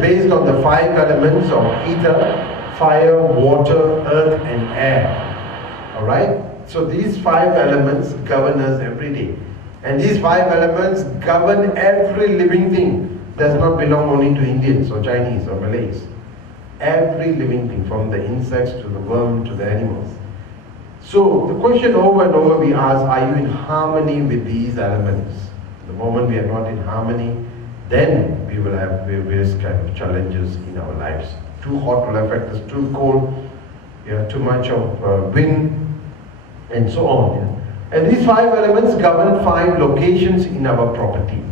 based on the 5 elements of ether, fire, water, earth and air. Alright? So these 5 elements govern us every day. And these 5 elements govern every living thing. Does not belong only to Indians or Chinese or Malays. Every living thing, from the insects to the worm to the animals. So the question over and over we ask, are you in harmony with these elements? The moment we are not in harmony, then we will have various kind of challenges in our lives. Too hot will affect us, too cold, too much of wind, and so on. And these 5 elements govern 5 locations in our property.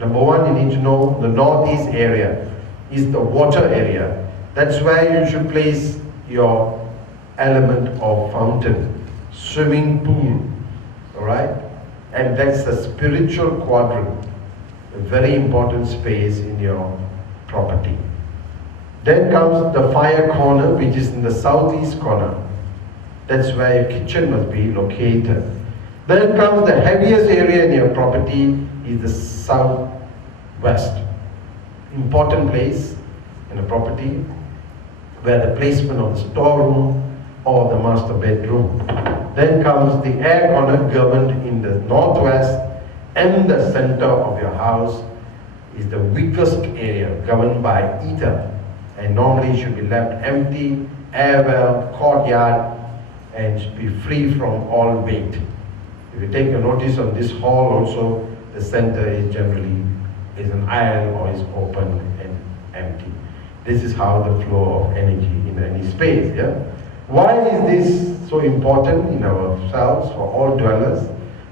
Number 1, you need to know the northeast area is the water area. That's where you should place your element of fountain, swimming pool, alright? And that's the spiritual quadrant, a very important space in your property. Then comes the fire corner, which is in the southeast corner. That's where your kitchen must be located. Then comes the heaviest area in your property is the southwest. Important place in a property where the placement of the storeroom or the master bedroom. Then comes the air corner, governed in the northwest, and the center of your house is the weakest area, governed by ether, and normally should be left empty, air well, courtyard, and should be free from all weight. If you take a notice on this hall also, the center is generally an aisle or is open and empty. This is how the flow of energy in any space. Yeah? Why is this so important in ourselves for all dwellers?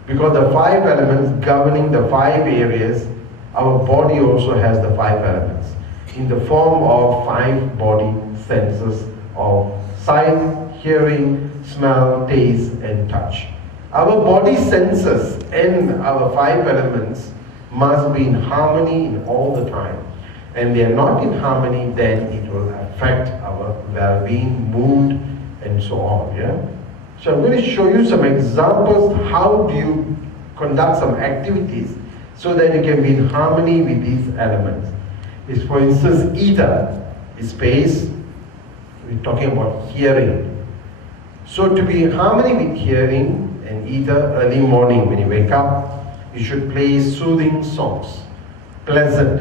Because the 5 elements governing the 5 areas, our body also has the 5 elements in the form of 5 body senses of sight, hearing, smell, taste, and touch. Our body senses and our 5 elements must be in harmony in all the time. And they are not in harmony, then it will affect our well-being, mood, and so on. Yeah? So I'm going to show you some examples how do you conduct some activities so that you can be in harmony with these elements. Is for instance, ether is space. We're talking about hearing. So to be in harmony with hearing and ether, early morning when you wake up, you should play soothing songs, pleasant.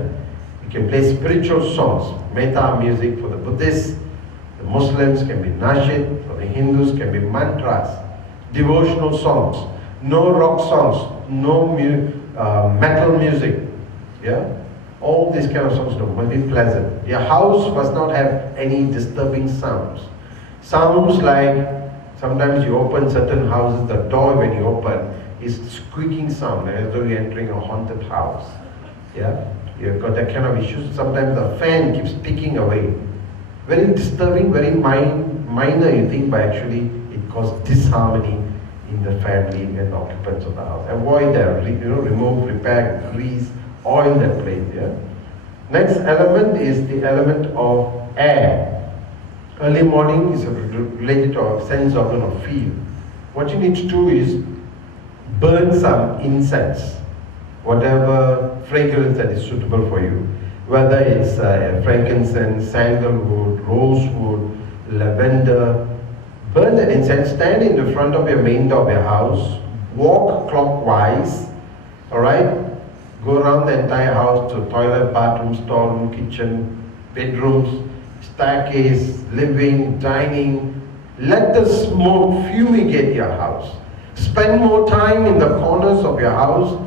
You can play spiritual songs, metta music for the Buddhists. The Muslims can be nasheed, for the Hindus can be mantras, devotional songs, no rock songs, no metal music. Yeah? All these kind of songs must be pleasant. Your house must not have any disturbing sounds. Sounds like sometimes you open certain houses, the door when you open is squeaking sound as though you're entering a haunted house. Yeah? You've got that kind of issues. Sometimes the fan keeps ticking away. Very disturbing, very minor you think, but actually it causes disharmony in the family and the occupants of the house. Avoid that, remove, repair, grease, oil that place. Yeah? Next element is the element of air. Early morning is related to our sense organ of feel. What you need to do is burn some incense, whatever fragrance that is suitable for you, whether it's frankincense, sandalwood, rosewood, lavender. Burn that incense, stand in the front of your main door of your house, walk clockwise, alright? Go around the entire house to toilet, bathroom, storeroom, kitchen, bedrooms, staircase, living, dining. Let the smoke fumigate your house. Spend more time in the corners of your house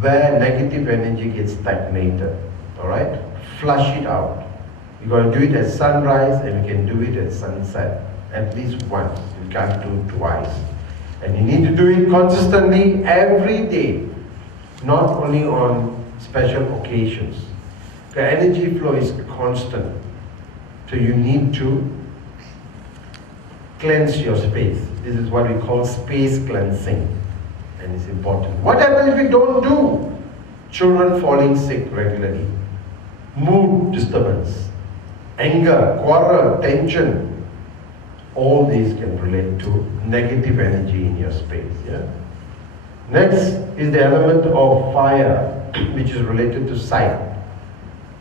where negative energy gets stagnated. Alright? Flush it out. You're going to do it at sunrise and you can do it at sunset. At least once. You can't do it twice. And you need to do it consistently every day. Not only on special occasions. The energy flow is constant. So you need to cleanse your space. This is what we call space cleansing. And it's important. What happens if we don't do? Children falling sick regularly. Mood disturbance. Anger, quarrel, tension. All these can relate to negative energy in your space. Yeah? Next is the element of fire, which is related to sight.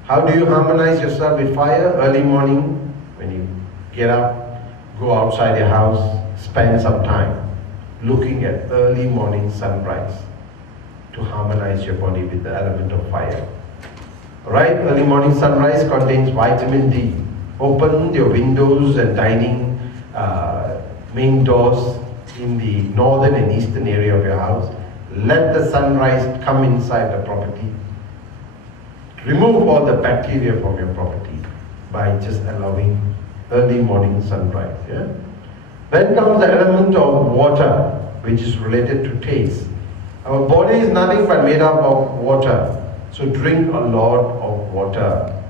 How do you harmonize yourself with fire? Early morning, when you get up, go outside your house, spend some time looking at early morning sunrise to harmonize your body with the element of fire. Right? Early morning sunrise contains vitamin D. Open your windows and dining main doors in the northern and eastern area of your house. Let the sunrise come inside the property. Remove all the bacteria from your property by just allowing early morning sunrise. Yeah? Then comes the element of water, which is related to taste. Our body is nothing but made up of water. So drink a lot of water.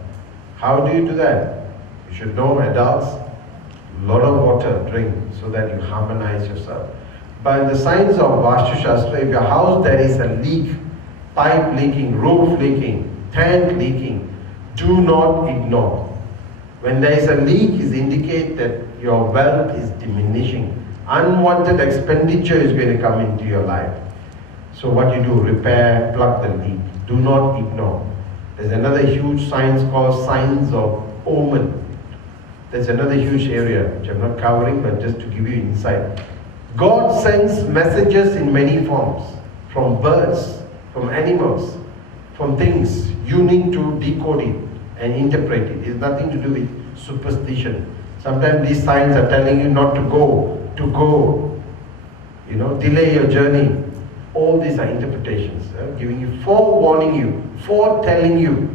How do you do that? You should know, adults, a lot of water drink so that you harmonize yourself. But in the science of Vasthu Sastra, if your house there is a leak, pipe leaking, roof leaking, tank leaking, do not ignore. When there is a leak, it indicates that your wealth is diminishing. Unwanted expenditure is going to come into your life. So what you do, repair, plug the leak. Do not ignore. There's another huge science called science of omen. There's another huge area, which I'm not covering, but just to give you insight. God sends messages in many forms, from birds, from animals, from things. You need to decode it and interpret it. It's nothing to do with superstition. Sometimes these signs are telling you not to go, delay your journey. All these are interpretations, giving you, forewarning you, foretelling you.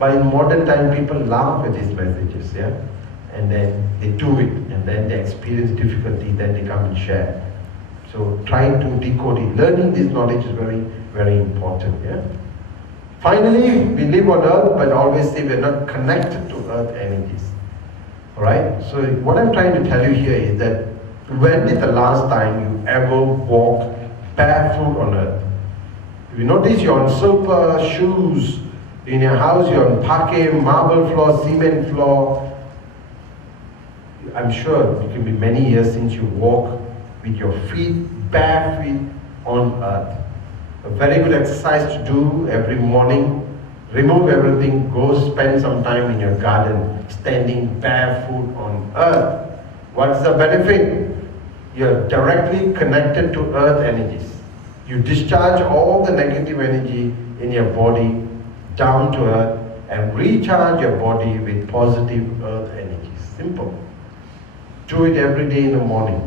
But in modern time, people laugh at these messages, and then they do it, and then they experience difficulty, then they come and share. So try to decode it. Learning this knowledge is very, very important. Finally, we live on earth, but always say we're not connected to earth energies. Alright? So what I'm trying to tell you here is that when is the last time you ever walked barefoot on earth? If you notice you're on sofa, shoes, in your house you're on parquet, marble floor, cement floor. I'm sure it can be many years since you walk with your feet, bare feet on earth. A very good exercise to do every morning. Remove everything, go spend some time in your garden, standing barefoot on earth. What's the benefit? You're directly connected to earth energies. You discharge all the negative energy in your body down to earth and recharge your body with positive earth energies. Simple. Do it every day in the morning.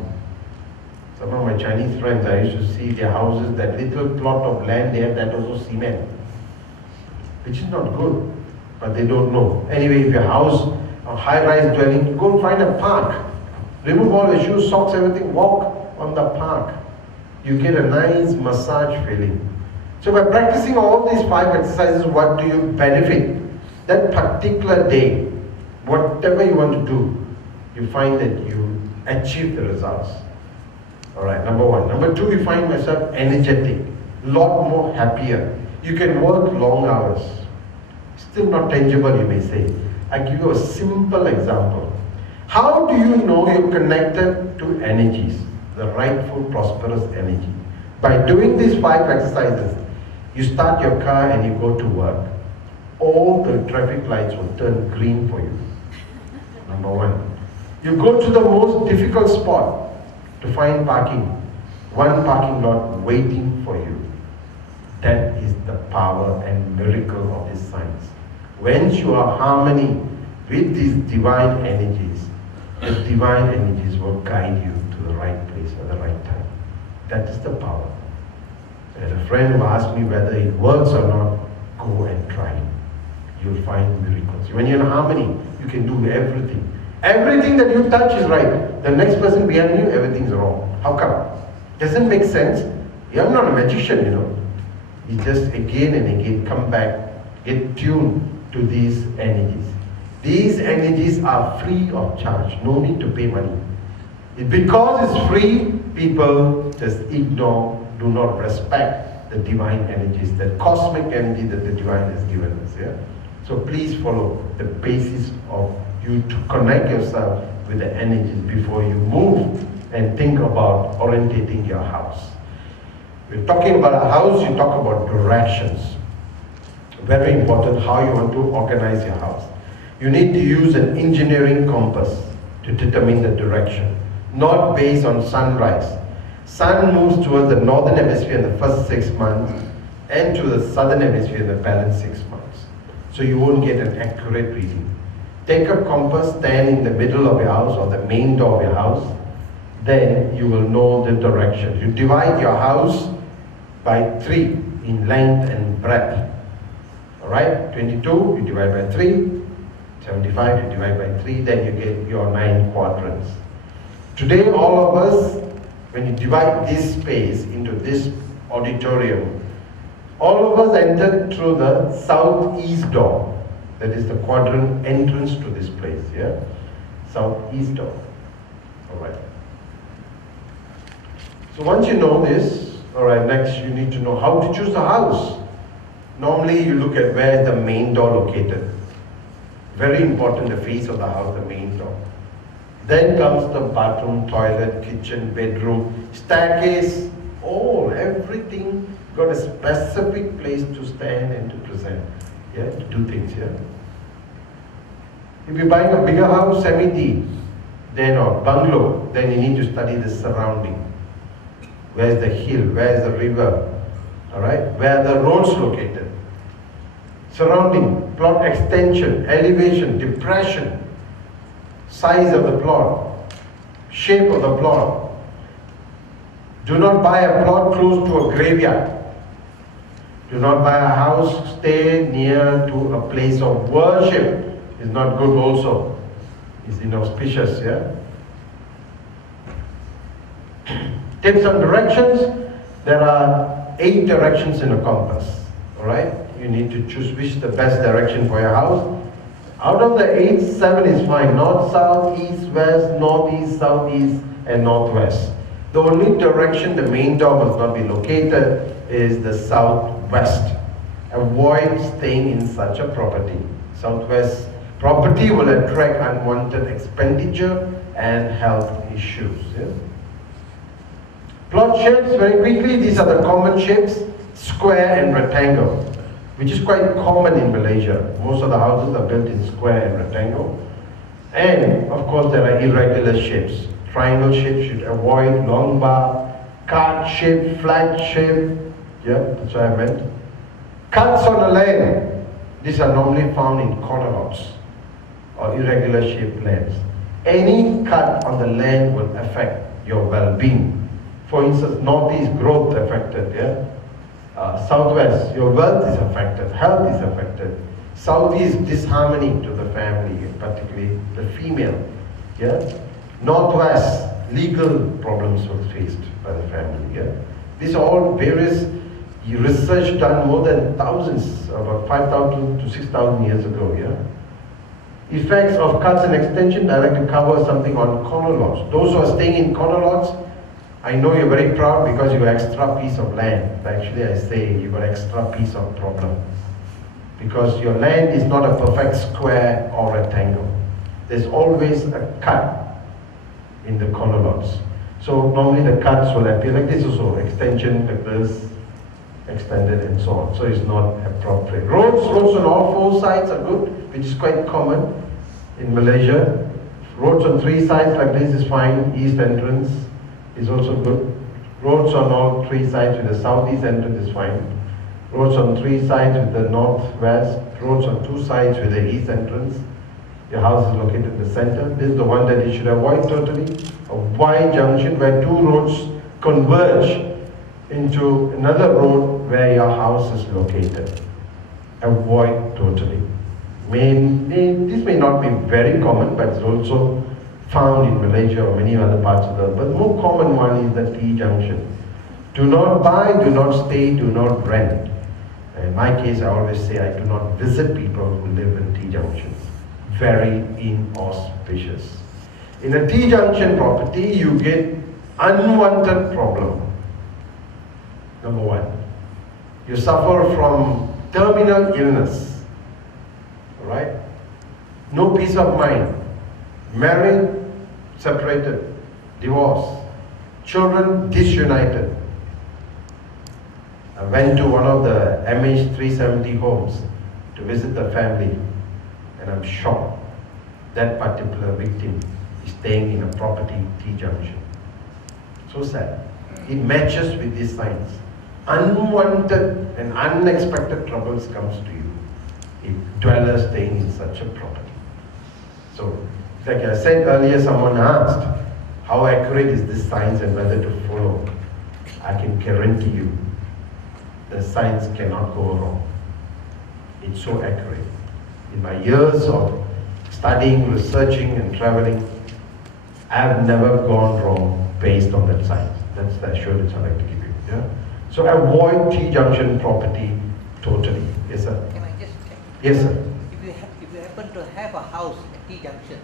Some of my Chinese friends, I used to see their houses, that little plot of land there, that also cement. Which is not good, but they don't know. Anyway, if your house, a high-rise dwelling, go and find a park. Remove all your shoes, socks, everything, walk on the park. You get a nice massage feeling. So by practicing all these 5 exercises, what do you benefit? That particular day, whatever you want to do, you find that you achieve the results. Alright, number 1. Number 2, you find yourself energetic, a lot more happier. You can work long hours. Still not tangible, you may say. I give you a simple example. How do you know you're connected to energies, the rightful, prosperous energy? By doing these 5 exercises, you start your car and you go to work. All the traffic lights will turn green for you. Number 1. You go to the most difficult spot to find parking. One parking lot waiting for you. That is the power and miracle of this science. When you are harmony with these divine energies, the divine energies will guide you to the right place at the right time. That is the power. And a friend who asked me whether it works or not, go and try it. You'll find miracles. When you're in harmony, you can do everything. Everything that you touch is right. The next person behind you, everything's wrong. How come? Doesn't make sense. I'm not a magician, You just again and again come back, get tuned to these energies. These energies are free of charge. No need to pay money. Because it's free, people just ignore, do not respect the divine energies, the cosmic energy that the divine has given us. So please follow the basis of you to connect yourself with the energies before you move and think about orientating your house. We're talking about a house, you talk about directions. Very important how you want to organize your house. You need to use an engineering compass to determine the direction, not based on sunrise. Sun moves towards the northern hemisphere in the first 6 months and to the southern hemisphere in the balance 6 months. So you won't get an accurate reading. Take a compass, stand in the middle of your house or the main door of your house, then you will know the direction. You divide your house by 3 in length and breadth. Alright, 22 you divide by 3, 75 you divide by 3, then you get your 9 quadrants. Today all of us, when you divide this space into this auditorium, all of us entered through the southeast door. That is the quadrant entrance to this place, yeah? Southeast door. Alright. So once you know this, alright, next you need to know how to choose the house. Normally you look at where is the main door located. Very important, the face of the house, the main door. Then comes the bathroom, toilet, kitchen, bedroom, staircase, everything got a specific place to stand and to present, yeah, to do things, yeah. If you're buying a bigger house, semi-D, then or bungalow, then you need to study the surrounding. Where's the hill, where's the river, alright, where are the roads located. Surrounding, plot extension, elevation, depression, size of the plot, shape of the plot. Do not buy a plot close to a graveyard. Do not buy a house, stay near to a place of worship. It's not good also. It's inauspicious, yeah? Tips and directions. There are 8 directions in a compass, alright? You need to choose which is the best direction for your house. Out of the 8, 7 is fine. North, south, east, west, northeast, southeast, and northwest. The only direction the main door must not be located is the southwest. Avoid staying in such a property. Southwest property will attract unwanted expenditure and health issues. Yeah? Plot shapes, very quickly, these are the common shapes, square and rectangle, which is quite common in Malaysia. Most of the houses are built in square and rectangle. And of course there are irregular shapes. Triangle shape should avoid, long bar, card shape, flat shape, yeah, that's what I meant. Cuts on the land, these are normally found in corner lots or irregular shaped lands. Any cut on the land will affect your well-being. For instance, northeast, growth affected, yeah? Southwest, your wealth is affected, health is affected. Southeast, disharmony to the family, particularly the female, yeah? Northwest, legal problems were faced by the family, yeah? These are all various research done more than thousands, about 5,000 to 6,000 years ago, yeah? Effects of cuts and extension, I like to cover something on corner lots. Those who are staying in corner lots, I know you're very proud because you got extra piece of land. Actually, I say you got extra piece of problem. Because your land is not a perfect square or rectangle. There's always a cut in the corner lots. So normally the cuts will appear like this also, extension like this, extended and so on. So it's not appropriate. Roads on all 4 sides are good, which is quite common in Malaysia. Roads on 3 sides like this is fine. East entrance is also good. Roads on all 3 sides with the southeast entrance is fine. Roads on 3 sides with the northwest. Roads on 2 sides with the east entrance. Your house is located in the center. This is the one that you should avoid totally. A Y junction where 2 roads converge into another road where your house is located. Avoid totally. This may not be very common, but it's also found in Malaysia or many other parts of the world. But the more common one is the T junction. Do not buy, do not stay, do not rent. In my case, I always say I do not visit people who live in T junctions. Very inauspicious. In a T junction property, you get unwanted problem. Number 1, you suffer from terminal illness, right? No peace of mind, married, separated, divorced, children disunited, I went to one of the MH370 homes to visit the family, and I'm shocked. That particular victim is staying in a property T-junction. So sad. It matches with these signs. Unwanted and unexpected troubles comes to you if dwellers staying in such a property. So, like I said earlier, someone asked, how accurate is this science and whether to follow? I can guarantee you, the science cannot go wrong. It's so accurate. In my years of studying, researching and traveling, I have never gone wrong based on that science. That's the assurance I like to give you. Yeah? So avoid T-junction property totally. Yes, sir? Can I just check? Yes, sir. If you happen to have a house at T-junction,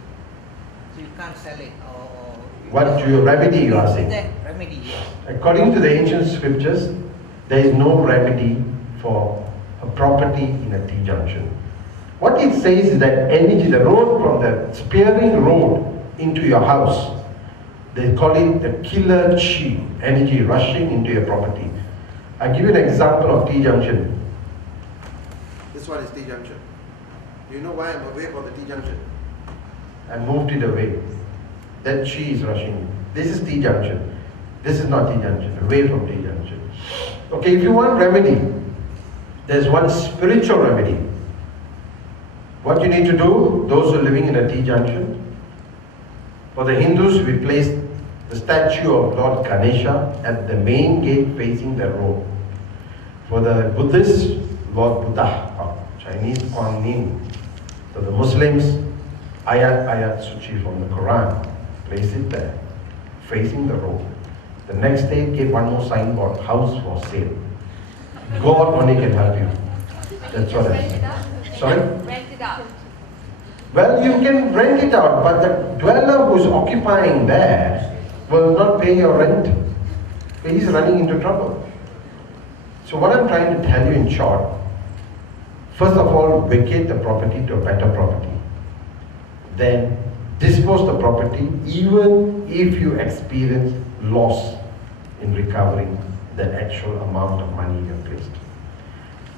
so you can't sell it, or What do you remedy you are saying? That remedy, yes. According to the ancient scriptures, there is no remedy for a property in a T-junction. What it says is that energy, the road from the spearing road into your house, they call it the killer chi, energy rushing into your property. I'll give you an example of T-junction. This one is T-junction. Do you know why I'm away from the T-junction? I moved it away. That chi is rushing. This is T-junction. This is not T-junction, away from T-junction. Okay, if you want remedy, there's one spiritual remedy. What you need to do, those who are living in a T-junction, for the Hindus, we place the statue of Lord Ganesha at the main gate facing the road. For the Buddhists, Lord Buddha, or Chinese Kuan Yin. For the Muslims, ayat suci from the Quran. Place it there, facing the road. The next day, give one more signboard, house for sale. God only can help you. That's what I say. Sorry? Rent it out. Well, you can rent it out, but the dweller who's occupying there will not pay your rent. He's running into trouble. So what I'm trying to tell you in short, first of all, vacate the property to a better property. Then dispose the property even if you experience loss in recovering the actual amount of money you have placed.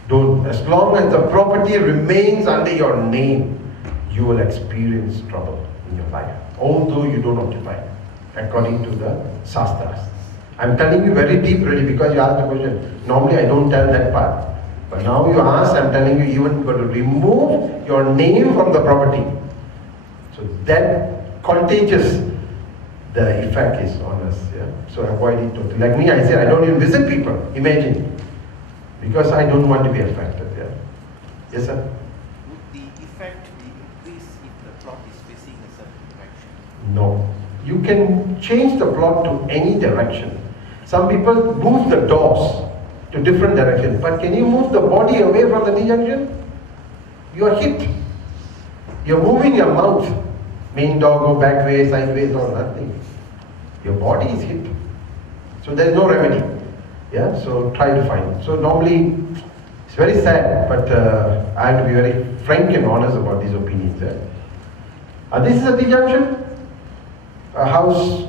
Don't, as long as the property remains under your name, you will experience trouble in your life, although you don't occupy it, according to the Sastras. I'm telling you very deep really because you asked the question. Normally I don't tell that part. But now you ask, I'm telling you even got to remove your name from the property. So that contagious the effect is on us. Yeah? So avoid it totally. Like me, I say I don't even visit people. Imagine. Because I don't want to be affected. Yeah? Yes, sir? Would the effect be increased if the plot is facing a certain direction? No. You can change the plot to any direction. Some people move the doors to different directions. But can you move the body away from the T-junction? You are hit. You're moving your mouth. Main door go back way, sideways or nothing. Your body is hit. So there's no remedy. Yeah, so try to find it. So normally, it's very sad, but I have to be very frank and honest about these opinions. Yeah? This is a T-junction. A house,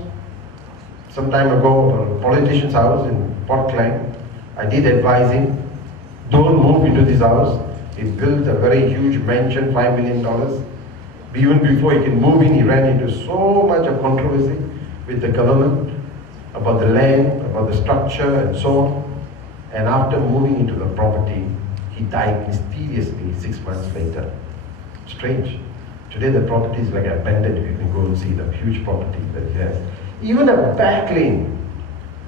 some time ago, a politician's house in Port Klang. I did advise him, don't move into this house. He built a very huge mansion, $5 million. Even before he can move in, he ran into so much of controversy with the government about the land, about the structure and so on. And after moving into the property, he died mysteriously 6 months later. Strange. Today the property is like abandoned. You can go and see the huge property that he has. Even a back lane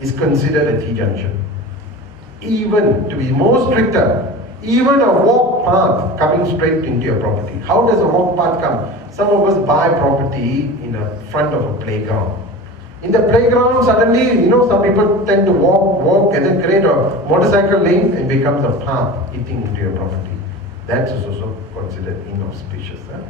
is considered a T-junction. Even, to be more stricter, even a walk path coming straight into your property. How does a walk path come? Some of us buy property in the front of a playground. In the playground, suddenly, some people tend to walk and then create a motorcycle lane and becomes a path eating into your property. That's also considered inauspicious. Huh?